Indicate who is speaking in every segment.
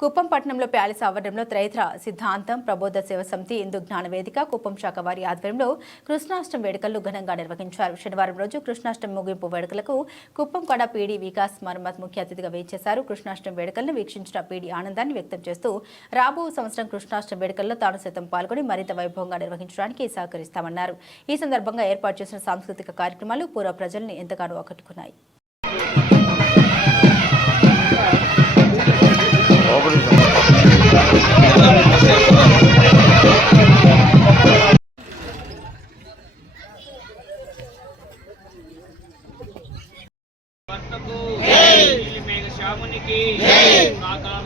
Speaker 1: కుప్పం పట్టణంలో ప్యాలెస్ ఆవరణంలో త్రైత్ర సిద్ధాంతం ప్రబోధ సేవ సమితి హిందూ జ్ఞాన వేదిక కుప్పం శాఖ వారి ఆధ్వర్యంలో కృష్ణాష్టమి వేడుకలు ఘనంగా నిర్వహించారు. శనివారం రోజు కృష్ణాష్టమి ముగింపు వేడుకలకు కుప్పం కడ పీడీ వికాస్ మరమ్మత్ ముఖ్య అతిథిగా వేచేశారు కృష్ణాష్టమి వేడుకలను వీక్షించిన పీడీ ఆనందాన్ని వ్యక్తం చేస్తూ రాబో సంవత్సరం కృష్ణాష్టమి వేడుకల్లో తాను సైతం పాల్గొని మరింత వైభవంగా నిర్వహించడానికి సహకరిస్తామన్నారు. ఈ సందర్భంగా ఏర్పాటు చేసిన సాంస్కృతిక కార్యక్రమాలు పూర్వ ప్రజల్ని ఎంతగానో ఆకట్టుకున్నాయి.
Speaker 2: భర్తకు నీలి మేఘ శ్యామునికి సాకార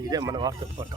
Speaker 3: ఇదే మన వాట్సాప్ ఫోటో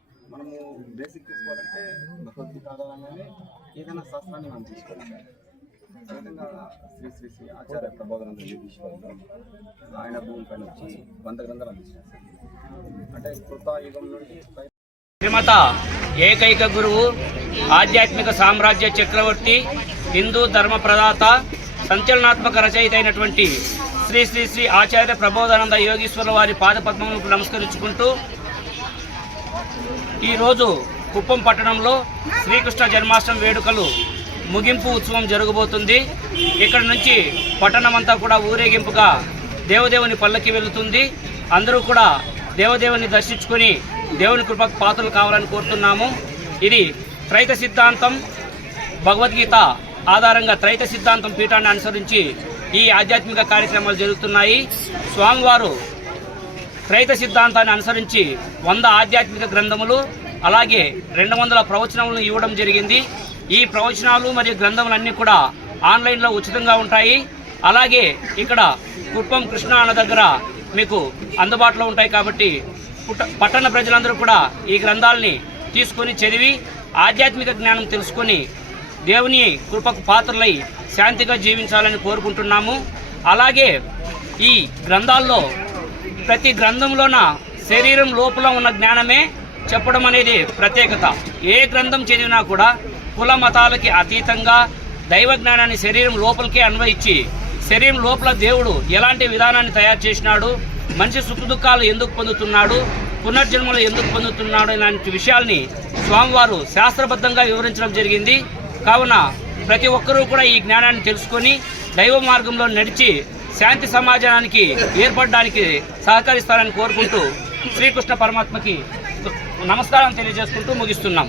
Speaker 4: మనము బేసిక్ తీసుకోవాలంటే భగవద్గీత ఆధారంగానే ఏదైనా శాస్త్రాన్ని మనం తీసుకోవాలి. అదేవిధంగా శ్రీ శ్రీ శ్రీ ఆచార్య ప్రభోధనంద ఈశ్వరుడు ఆయన భూమి పైన వచ్చి వంద గ్రంథాలు అందించారు. సార్ అంటే కృతాయుగం నుండి
Speaker 2: శ్రీమత ఏకైక గురువు ఆధ్యాత్మిక సామ్రాజ్య చక్రవర్తి హిందూ ధర్మ ప్రదాత సంచలనాత్మక రచయిత అయినటువంటి శ్రీ శ్రీ శ్రీ ఆచార్య ప్రబోధానంద యోగీశ్వరుల వారి పాదపద్మములకు నమస్కరించుకుంటూ ఈరోజు కుప్పం పట్టణంలో శ్రీకృష్ణ జన్మాష్టమి వేడుకలు ముగింపు ఉత్సవం జరగబోతుంది. ఇక్కడ నుంచి పట్టణమంతా కూడా ఊరేగింపుగా దేవదేవుని పల్లకి వెళుతుంది. అందరూ కూడా దేవదేవుని దర్శించుకొని దేవుని కృపకు పాత్రలు కావాలని కోరుతున్నాము. ఇది త్రైత సిద్ధాంతం. భగవద్గీత ఆధారంగా త్రైత సిద్ధాంతం పీఠాన్ని అనుసరించి ఈ ఆధ్యాత్మిక కార్యక్రమాలు జరుగుతున్నాయి. స్వామివారు త్రైత సిద్ధాంతాన్ని అనుసరించి వంద ఆధ్యాత్మిక గ్రంథములు అలాగే రెండు వందల ప్రవచనములను ఇవ్వడం జరిగింది. ఈ ప్రవచనాలు మరియు గ్రంథములన్నీ కూడా ఆన్లైన్లో ఉచితంగా ఉంటాయి. అలాగే ఇక్కడ కుప్పం కృష్ణ అన్న దగ్గర మీకు అందుబాటులో ఉంటాయి కాబట్టి పుట్ట- పట్టణ ప్రజలందరూ కూడా ఈ గ్రంథాలని తీసుకొని చదివి ఆధ్యాత్మిక జ్ఞానం తెలుసుకొని దేవుని కృపకు పాత్రలై శాంతిగా జీవించాలని కోరుకుంటున్నాము. అలాగే ఈ గ్రంథాల్లో ప్రతి గ్రంథంలోన శరీరం లోపల ఉన్న జ్ఞానమే చెప్పడం అనేది ప్రత్యేకత. ఏ గ్రంథం చదివినా కూడా కుల మతాలకి అతీతంగా దైవ జ్ఞానాన్ని శరీరం లోపలికే అన్వయించి శరీరం లోపల దేవుడు ఎలాంటి విధానాన్ని తయారు చేసినాడు మనిషి సుఖదుఖాలు ఎందుకు పొందుతున్నాడు పునర్జన్మలు ఎందుకు పొందుతున్నాడు అనే విషయాల్ని స్వామివారు శాస్త్రబద్ధంగా వివరించడం జరిగింది. కావున ప్రతి ఒక్కరూ కూడా ఈ జ్ఞానాన్ని తెలుసుకొని దైవ మార్గంలో నడిచి శాంతి సమాజానికి ఏర్పడడానికి సహకరిస్తారని కోరుకుంటూ శ్రీకృష్ణ పరమాత్మకి నమస్కారం తెలియజేసుకుంటూ ముగిస్తున్నాం.